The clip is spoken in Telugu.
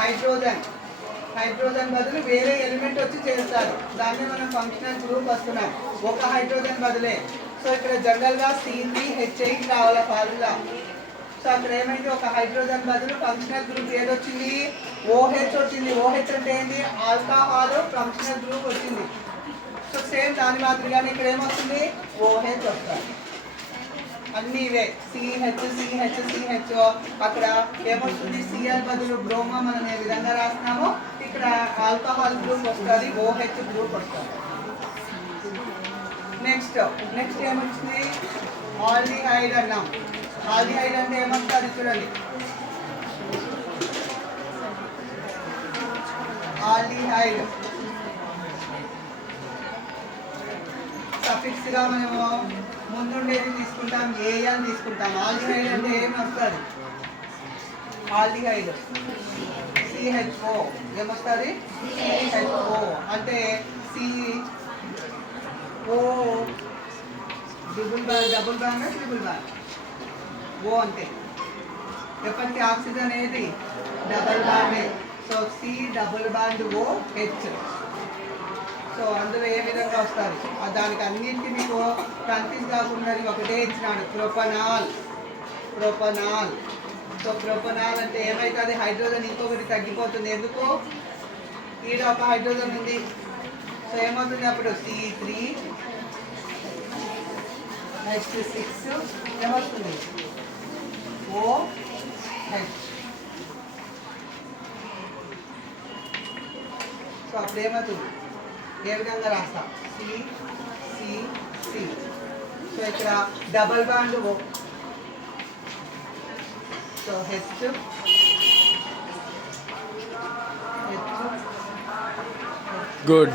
హైడ్రోజన్ హైడ్రోజన్ బదులు వేరే ఎలిమెంట్ వచ్చి చేస్తారు. దాన్ని మనం ఫంక్షనల్ గ్రూప్ వస్తున్నాం. ఒక హైడ్రోజన్ బదులే. సో ఇక్కడ జనరల్గా C3H8 రావాల ఫార్ములా. సో అక్కడ ఏమైంది, ఒక హైడ్రోజన్ బదులు ఫంక్షనల్ గ్రూప్ ఏదొచ్చింది, OH వచ్చింది. OH అంటే ఏంటి, ఆల్కహాల్ ఫంక్షనల్ గ్రూప్ వచ్చింది. సో సేమ్ దాని మాదిరిగానే ఇక్కడ ఏమొస్తుంది, OH వస్తుంది. అన్నీ ఇవే CH అక్కడ ఏమొస్తుంది, Cl బదులు బ్రోమో మనం ఏ విధంగా రాస్తున్నామో ఇక్కడ ఆల్కహాల్ గ్రూప్ వస్తుంది, OH గ్రూప్ వస్తుంది. నెక్స్ట్ ఏమొచ్చింది, ఆల్డిహైడ్ అన్నాం. ఆల్డిహైడ్ అంటే ఏమొస్తుంది చూడండి, ఆల్డిహైడ్ సఫిక్స్ గా మనము ముందుండేది తీసుకుంటాం, ఏ అని తీసుకుంటాం. ఆల్డిహైడ్ అంటే ఏమి వస్తుంది, ఆల్డిహైడ్ CHO ఏమొస్తుంది, CHO అంటే CO double bond triple bond. O అంటే ఎప్పటికీ ఆక్సిజన్ ఏది double bond. So C double bond OH. So అందులో ఏ విధంగా వస్తుంది, దానికి అన్నింటికి మీకు కన్ఫ్యూజ్ కాకుండా ఒకటే ఇచ్చినాడు, ప్రొపనాల్. సో ప్రొపనాల్ అంటే ఏమవుతుంది, హైడ్రోజన్ ఇంకొకటి తగ్గిపోతుంది. ఎందుకు, ఈడ ఒక హైడ్రోజన్ ఉంది. సో ఏమవుతుంది అప్పుడు C3H6 ఏమవుతుంది, OH. సో అప్పుడు ఏమవుతుంది, ఏ విధంగా రాస్తాం, C. సో ఇక్కడ double bond O. So H. Good.